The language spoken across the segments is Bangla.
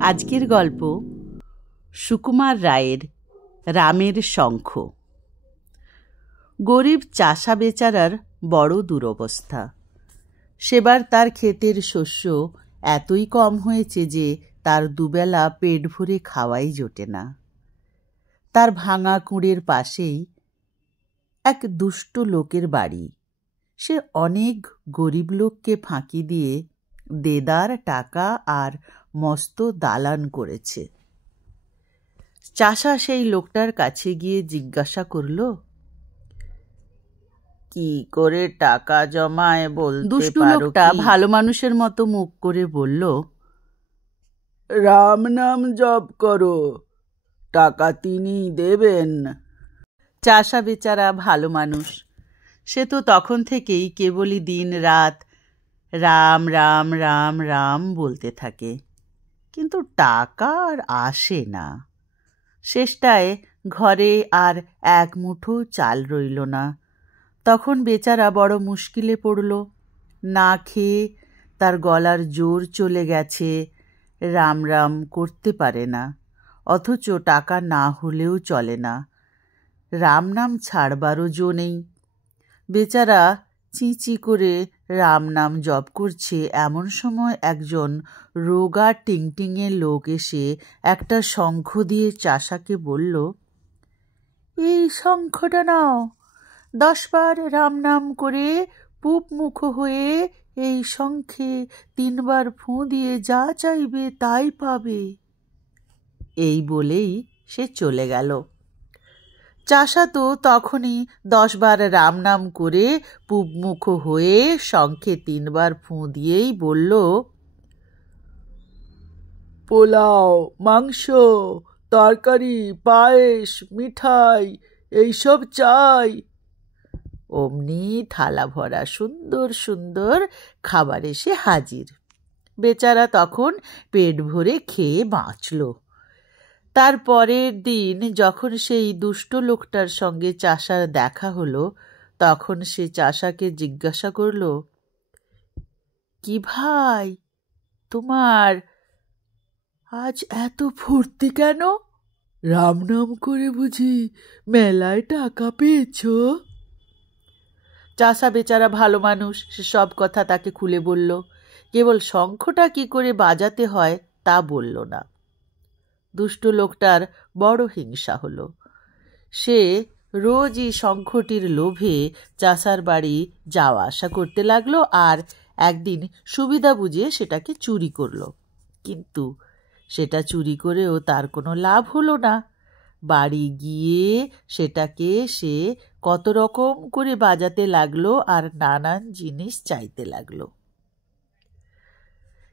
আজকের গল্প সুকুমার রায়ের রামের শঙ্খ। গরিব চাষা বেচারার বড় দুরবস্থা। সেবার তার ক্ষেতের শস্য এতই কম হয়েছে যে তার দুবেলা পেট ভরে খাওয়াই জোটে না। তার ভাঙা কুঁড়ের পাশেই এক দুষ্ট লোকের বাড়ি। সে অনেক গরিব লোককে ফাঁকি দিয়ে দেদার টাকা আর মস্ত দালান করেছে। চাষা সেই লোকটার কাছে গিয়ে জিজ্ঞাসা করল, কি করে টাকা জমায় বলতে পারো? দুষ্টু লোকটা ভালো মানুষের মতো মুখ করে বলল, রাম নাম জপ করো, টাকা তিনি দেবেন। চাষা বেচারা ভালো মানুষ। সে তো তখন থেকেই কেবলই দিন রাত রাম রাম রাম রাম বলতে থাকে, কিন্তু টাকা আর আসে না। শেষটায় ঘরে আর এক মুঠো চাল রইল না। তখন বেচারা বড় মুশকিলে পড়ল। না খেয়ে তার গলার জোর চলে গেছে, রাম রাম করতে পারে না, অথচ টাকা না হলেও চলে না। রাম নাম ছাড়বারও জো নেই। বেচারা চিঁচি করে রাম নাম জপ করছে, এমন সময় একজন রোগা টিংটিঙে লোক এসে একটা শঙ্খ দিয়ে চাষাকে বলল, এই শঙ্খটা নাও, 10 বার রাম নাম করে পূব মুখ হয়ে এই শঙ্খে 3 বার ফুঁ দিয়ে যা চাইবে তাই পাবে। এই বলেই সে চলে গেল। চাষা তো তখনই 10 বার রাম নাম করে পূব মুখ হয়ে শঙ্খে 3 বার ফুঁ দিয়েই বলল, পোলাও, মাংস, তরকারি, পায়েস, মিঠাই এইসব চাই। অমনি থালা ভরা সুন্দর সুন্দর খাবার এসে হাজির। বেচারা তখন পেট ভরে খেয়ে বাঁচল। তার পরের দিন যখন সেই দুষ্ট লোকটার সঙ্গে চাষার দেখা হলো, তখন সে চাষাকে জিজ্ঞাসা করল, কি ভাই, তোমার আজ এত ফুর্তি কেন? রাম নাম করে বুঝি মেলায় টাকা পেয়েছ? চাষা বেচারা ভালো মানুষ, সে সব কথা তাকে খুলে বলল, কেবল শঙ্খটা কি করে বাজাতে হয় তা বলল না। দুষ্ট লোকটার বড় হিংসা হলো। সে রোজই শঙ্খটির লোভে চাষার বাড়ি যাওয়া আসা করতে লাগলো, আর একদিন সুবিধা বুঝে সেটাকে চুরি করলো। কিন্তু সেটা চুরি করেও তার কোনো লাভ হলো না। বাড়ি গিয়ে সেটাকে সে কত রকম করে বাজাতে লাগলো আর নানান জিনিস চাইতে লাগলো,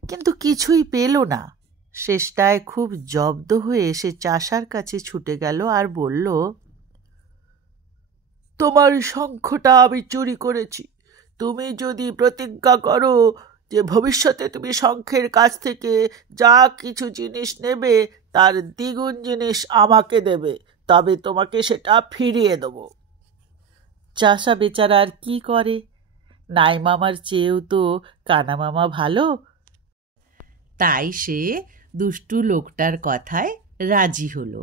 কিন্তু কিছুই পেল না। শেষটায় খুব জব্দ হয়ে সে চাষার কাছে ছুটে গেল আর বলল, তোমার শঙ্খটা আমি চুরি করেছি। তুমি যদি প্রতিজ্ঞা করো যে ভবিষ্যতে তুমি শঙ্খের কাছ থেকে যা কিছু জিনিস নেবে তার দ্বিগুণ জিনিস আমাকে দেবে, তবে তোমাকে সেটা ফিরিয়ে দেব। চাষা বেচারা আর কি করে? নাই মামার চেয়েও তো কানা মামা ভালো। তাই সে দুষ্টু লোকটার কথায় রাজি হলো।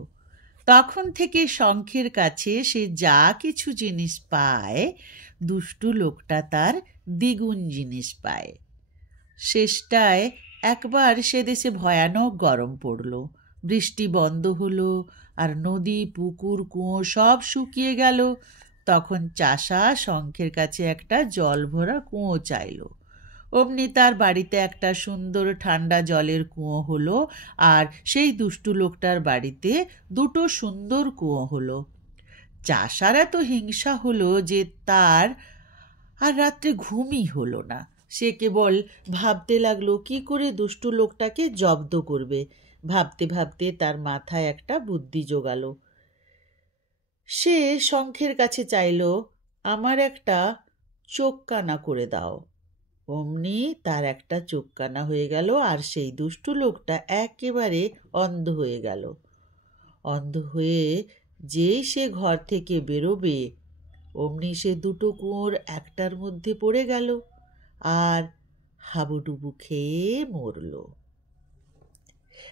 তখন থেকে শঙ্খের কাছে সে যা কিছু জিনিস পায়, দুষ্টু লোকটা তার দ্বিগুণ জিনিস পায়। শেষটায় একবার সে দেশে ভয়ানক গরম পড়ল। বৃষ্টি বন্ধ হলো আর নদী, পুকুর, কুয়ো সব শুকিয়ে গেল। তখন চাষা শঙ্খের কাছে একটা জল ভরা কুয়ো চাইল। অমনি তার বাড়িতে একটা সুন্দর ঠান্ডা জলের কুয়ো হলো, আর সেই দুষ্টু লোকটার বাড়িতে 2টো সুন্দর কুয়ো হলো। চাষার এত হিংসা হলো যে তার আর রাত্রে ঘুমই হলো না। সে কেবল ভাবতে লাগলো কি করে দুষ্টু লোকটাকে জব্দ করবে। ভাবতে ভাবতে তার মাথায় একটা বুদ্ধি জোগালো। সে শঙ্খের কাছে চাইল, আমার একটা চোখ কানা করে দাও। অমনি তার একটা চোখ কানা হয়ে গেল, আর সেই দুষ্টু লোকটা একেবারে অন্ধ হয়ে গেল। অন্ধ হয়ে যেই সে ঘর থেকে বেরোবে, অমনি সে 2টো কুয়োর একটার মধ্যে পড়ে গেল আর হাবুডুবু খেয়ে মরল।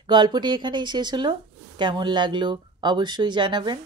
গল্পটি এখানেই শেষ হলো। কেমন লাগলো অবশ্যই জানাবেন।